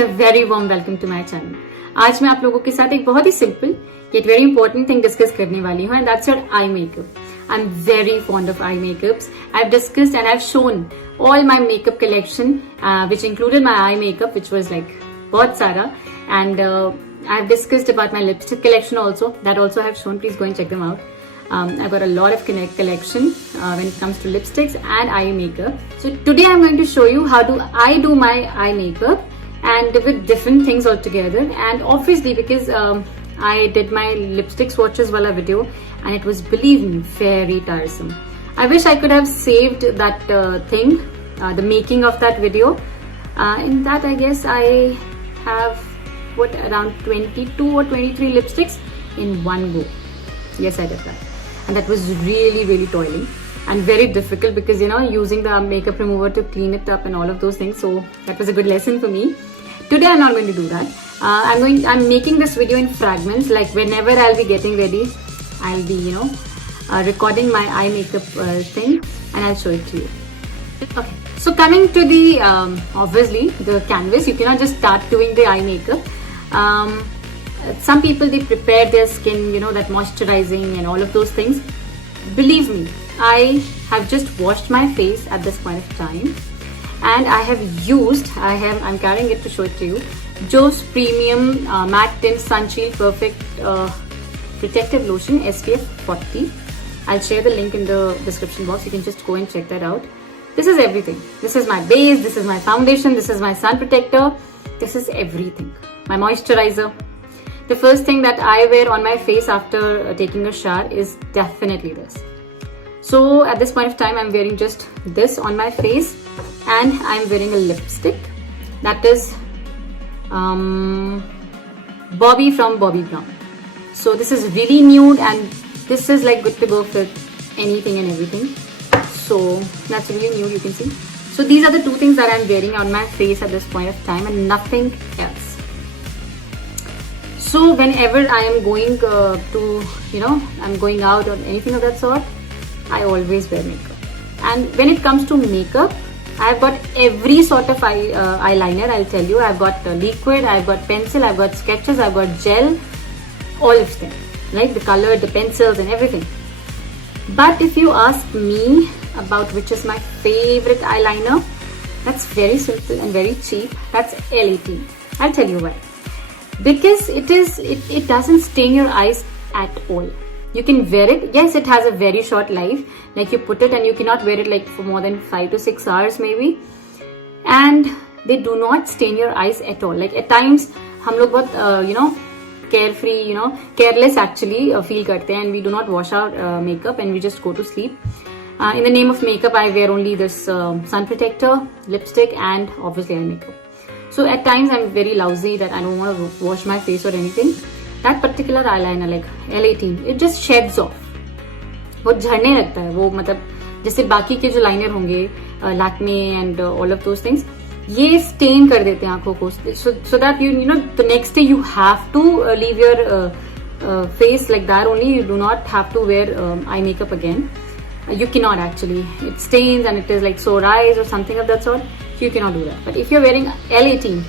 And a very warm welcome to my channel. आज मैं आप लोगों के साथ एक बहुत ही simple yet very important thing discuss करने वाली हूँ, and that's your eye makeup. I'm very fond of eye makeups. I've discussed and I've shown all my makeup collection, which included my eye makeup, which was like बहुत सारा, and I've discussed about my lipstick collection also. That also I have shown. Please go and check them out. I've got a lot of collection when it comes to lipsticks and eye makeup. So today I'm going to show you how do I do my eye makeup and with different things altogether. And obviously because I did my lipstick swatches wala video and it was, believe me, very tiresome. I wish I could have saved that thing, the making of that video. In that I guess I have around 22 or 23 lipsticks in one go. Yes, I did that. And that was really toiling and very difficult because, you know, using the makeup remover to clean it up and all of those things. So that was a good lesson for me. Today I'm not going to do that. I'm making this video in fragments. Like whenever I'll be getting ready, I'll be, you know, recording my eye makeup thing and I'll show it to you. Okay. So coming to the, obviously the canvas, you cannot just start doing the eye makeup. Some people, they prepare their skin, you know, that moisturizing and all of those things. Believe me, I have just washed my face at this point of time and I have used, I'm carrying it to show it to you, Joe's Premium Matte Tint Sunshield Perfect Protective Lotion SPF 40. I'll share the link in the description box. You can just go and check that out. This is everything. This is my base, this is my foundation, this is my sun protector, this is everything. My moisturizer. The first thing that I wear on my face after taking a shower is definitely this. So at this point of time, I'm wearing just this on my face and I'm wearing a lipstick. That is Bobbi from Bobbi Brown. So this is really nude and this is like good to go for anything and everything. So that's really nude, you can see. So these are the two things that I'm wearing on my face at this point of time and nothing else. So whenever I am going to, you know, I'm going out or anything of that sort, I always wear makeup. And when it comes to makeup, I've got every sort of eyeliner, I'll tell you. I've got liquid, I've got pencil, I've got sketches, I've got gel, all of them. Like the color, the pencils and everything. But if you ask me about which is my favorite eyeliner, that's very simple and very cheap. That's L18. I'll tell you why. Because it doesn't stain your eyes at all. You can wear it. Yes, it has a very short life. Like you put it and you cannot wear it like for more than 5 to 6 hours maybe. And they do not stain your eyes at all. Like at times, हम लोग बहुत you know, carefree, you know, careless actually feel करते हैं and we do not wash our makeup and we just go to sleep. In the name of makeup, I wear only this sun protector, lipstick and obviously eye makeup. So at times I'm very lousy that I don't want to wash my face or anything. That particular eyeliner like L18, it just sheds off. वो झड़ने लगता है वो, मतलब जैसे बाकी के जो लाइनर होंगे Lakme and all of those things, ये stain कर देते हैं आंखों को. So that you know the next day you have to leave your face like that only. You do not have to wear eye makeup again. You cannot actually. It stains and it is like sore eyes or something of that sort. You cannot do that. But if you're wearing L18,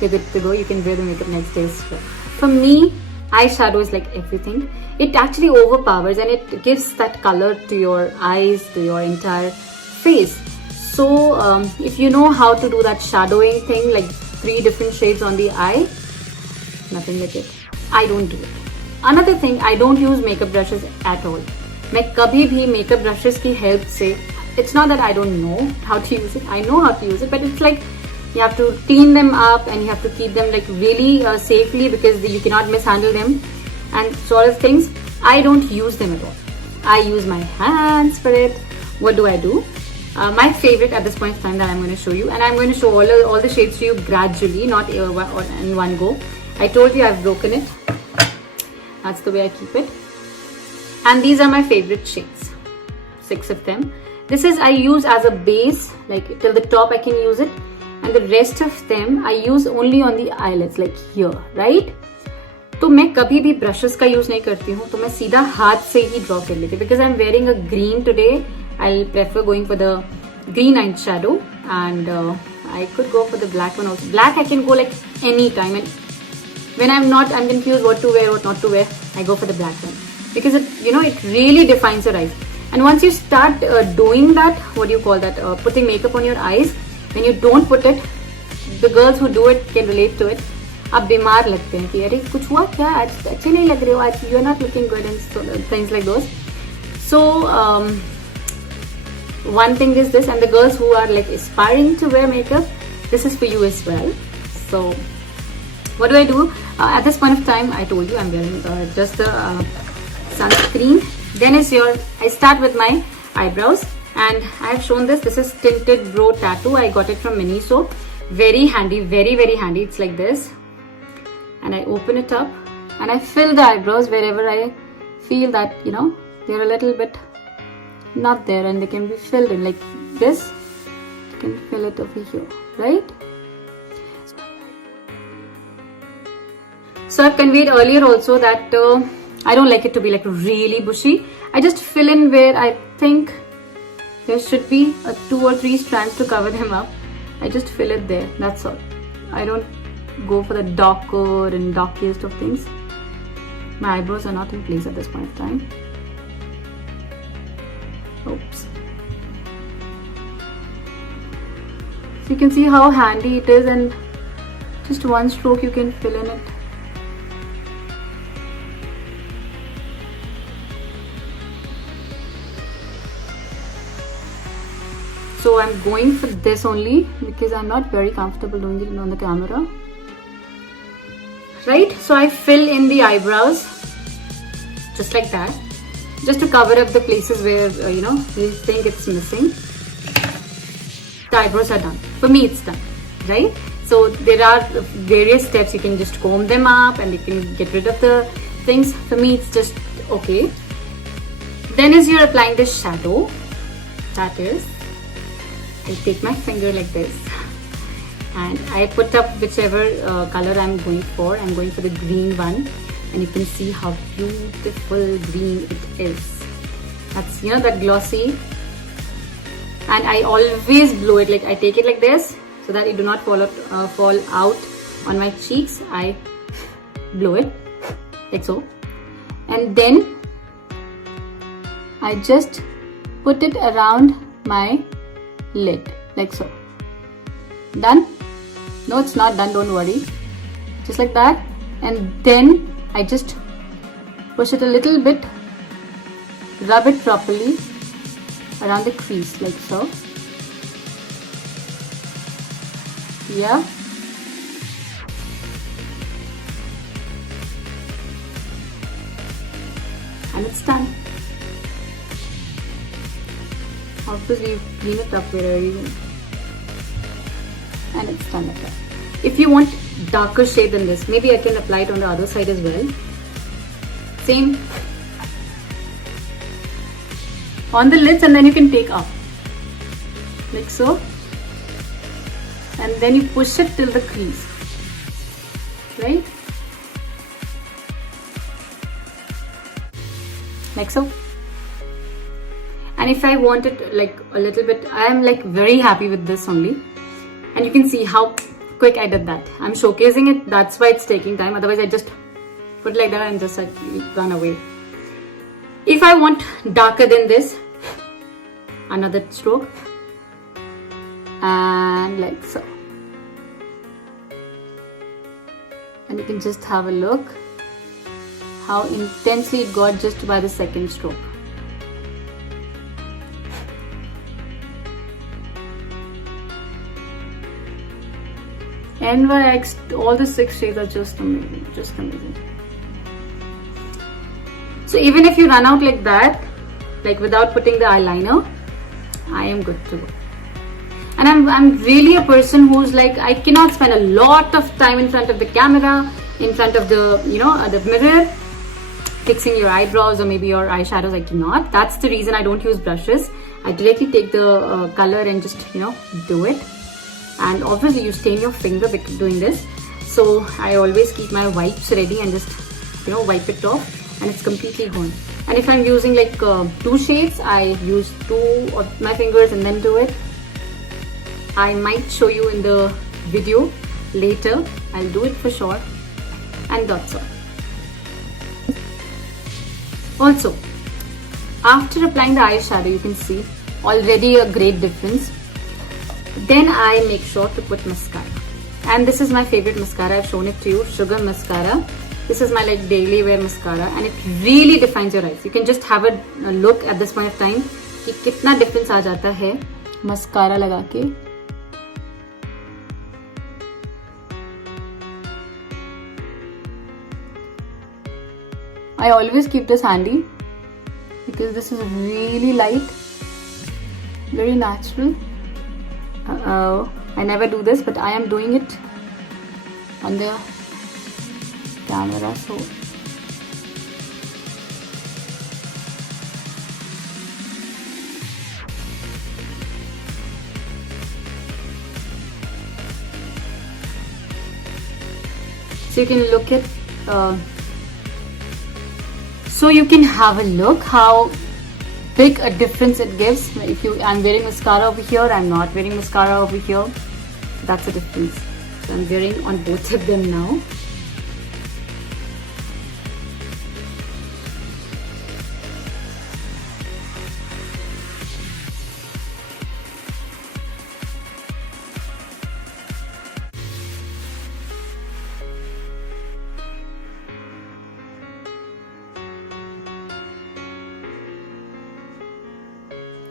you're good to go. You can wear the makeup next day as well. For me, eyeshadow is like everything. It actually overpowers and it gives that color to your eyes, to your entire face. So if you know how to do that shadowing thing, like 3 different shades on the eye, nothing like it. I don't do it. Another thing, I don't use makeup brushes at all. मैं कभी भी makeup brushes की help से, it's not that I don't know how to use it. I know how to use it, but it's like you have to clean them up and you have to keep them like really safely because you cannot mishandle them and sort of things. I don't use them at all. I use my hands for it. What do I do? My favorite at this point in time that I'm going to show you, and I'm going to show all the shades to you gradually, not in one go. I told you I've broken it. That's the way I keep it. And these are my favorite shades, 6 of them. This is I use as a base, like till the top I can use it, and the rest of them I use only on the eyelids, like here, right? तो मैं कभी भी brushes का use नहीं करती हूँ, तो मैं सीधा हाथ से ही draw कर लेती हूँ. Because I'm wearing a green today, I'll prefer going for the green eyeshadow and I could go for the black one also. Black I can go like any time, and when I'm confused what to wear, what not to wear, I go for the black one, because it really defines your eyes. And once you start doing that, what do you call that, putting makeup on your eyes, when you don't put it, the girls who do it can relate to it. आप बीमार लगते हैं कि अरे कुछ हुआ क्या, आज अच्छे नहीं लग रहे हो, आज you are not looking good, and things like those. So one thing is this, and the girls who are like aspiring to wear makeup, this is for you as well. So what do? At this point of time, I told you I'm wearing just the sunscreen. Then I start with my eyebrows, and I have shown this. This is Tinted Brow Tattoo. I got it from Miniso. Very handy, very, very handy. It's like this. And I open it up and I fill the eyebrows wherever I feel that, they're a little bit not there, and they can be filled in like this. You can fill it over here, right? So I've conveyed earlier also that I don't like it to be like really bushy. I just fill in where I think there should be 2 or 3 strands to cover them up. I just fill it there, that's all. I don't go for the darker and darkest of things. My eyebrows are not in place at this point of time. Oops. So you can see how handy it is, and just one stroke you can fill in it. So I'm going for this only because I'm not very comfortable doing it on the camera. Right, so I fill in the eyebrows just like that, just to cover up the places where you think it's missing. The eyebrows are done. For me, it's done, right? So there are various steps. You can just comb them up and you can get rid of the things. For me, it's just okay. Then as you're applying the shadow, that is, I take my finger like this, and I put up whichever color I'm going for. I'm going for the green one, and you can see how beautiful green it is. That's that glossy. And I always blow it, like I take it like this so that it do not fall out on my cheeks. I blow it like so, and then I just put it around my lid like so. Done? No, it's not done, don't worry. Just like that. And then I just push it a little bit, rub it properly around the crease like so. Yeah. And it's done. Obviously, you clean it up wherever you want. And it's done like that. If you want darker shade than this, maybe I can apply it on the other side as well. Same on the lids, and then you can take up like so, and then you push it till the crease, right? Like so. And if I want it like a little bit, I am like very happy with this only. And you can see how quick I did that. I'm showcasing it, that's why it's taking time. Otherwise I just put it like that and just run away. If I want darker than this, another stroke, and like so. And you can just have a look how intensely it got just by the second stroke. NYX, all the 6 shades are just amazing, just amazing. So even if you run out like that, like without putting the eyeliner, I am good to go. And I'm really a person who's like, I cannot spend a lot of time in front of the camera, in front of the the mirror, fixing your eyebrows or maybe your eyeshadows. I cannot. That's the reason I don't use brushes. I directly take the color and just do it. And obviously you stain your finger doing this, so I always keep my wipes ready and just wipe it off, and it's completely gone. And if I'm using like 2 shades, I use 2 of my fingers and then do it. I might show you in the video later. I'll do it for sure. And that's all. Also, after applying the eyeshadow, you can see already a great difference. Then I make sure to put mascara. And this is my favorite mascara. I've shown it to you, Sugar Mascara. This is my like daily wear mascara and it really defines your eyes. You can just have a look at this point of time कि कितना difference आ जाता है mascara लगा के. I always keep this handy because this is really light, very natural. I never do this, but I am doing it on the camera. So you can look at so you can have a look how big a difference it gives. If I'm wearing mascara over here, I'm not wearing mascara over here. That's the difference. So I'm wearing on both of them now.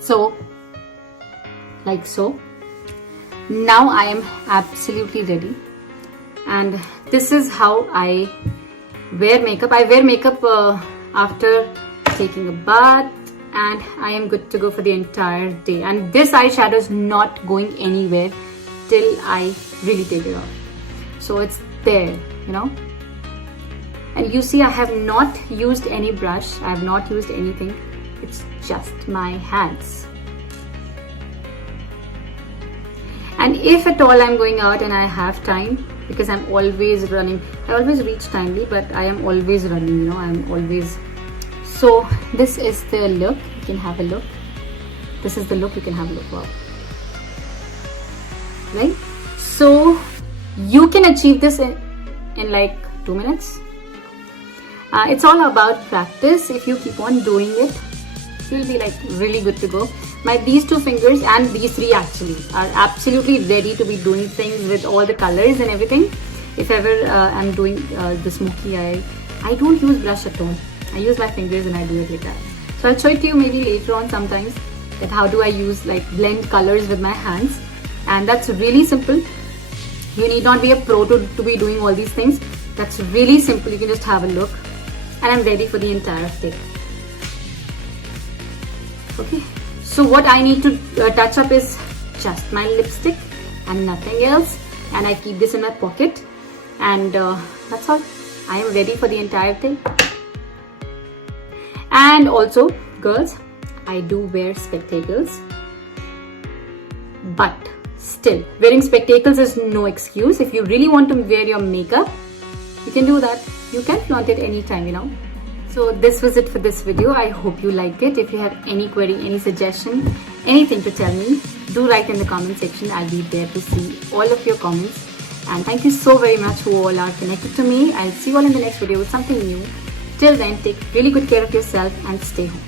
So, like so. Now I am absolutely ready, and this is how I wear makeup. I wear makeup after taking a bath, and I am good to go for the entire day. And this eyeshadow is not going anywhere till I really take it off. So it's there, you know. And you see, I have not used any brush. I have not used anything. It's just my hands. And if at all I'm going out and I have time, because I'm always running, I always reach timely, but I am always running, you know, I'm always. So this is the look. You can have a look. This is the look. You can have a look. Wow. Right? So you can achieve this in like 2 minutes. It's all about practice. If you keep on doing it, you'll be like really good to go. These 2 fingers and these 3 actually are absolutely ready to be doing things with all the colors and everything. If ever I'm doing the smoky eye, I don't use brush at all. I use my fingers and I do it like that. So I'll show it to you maybe later on sometimes that how do I use like blend colors with my hands, and that's really simple. You need not be a pro to be doing all these things. That's really simple. You can just have a look, and I'm ready for the entire day. Okay, so what I need to touch up is just my lipstick and nothing else, and I keep this in my pocket, and that's all. I am ready for the entire day. And also, girls, I do wear spectacles, but still, wearing spectacles is no excuse. If you really want to wear your makeup, you can do that. You can flaunt it anytime, you know. So this was it for this video. I hope you liked it. If you have any query, any suggestion, anything to tell me, do write in the comment section. I'll be there to see all of your comments. And thank you so very much who all are connected to me. I'll see you all in the next video with something new. Till then, take really good care of yourself and stay home.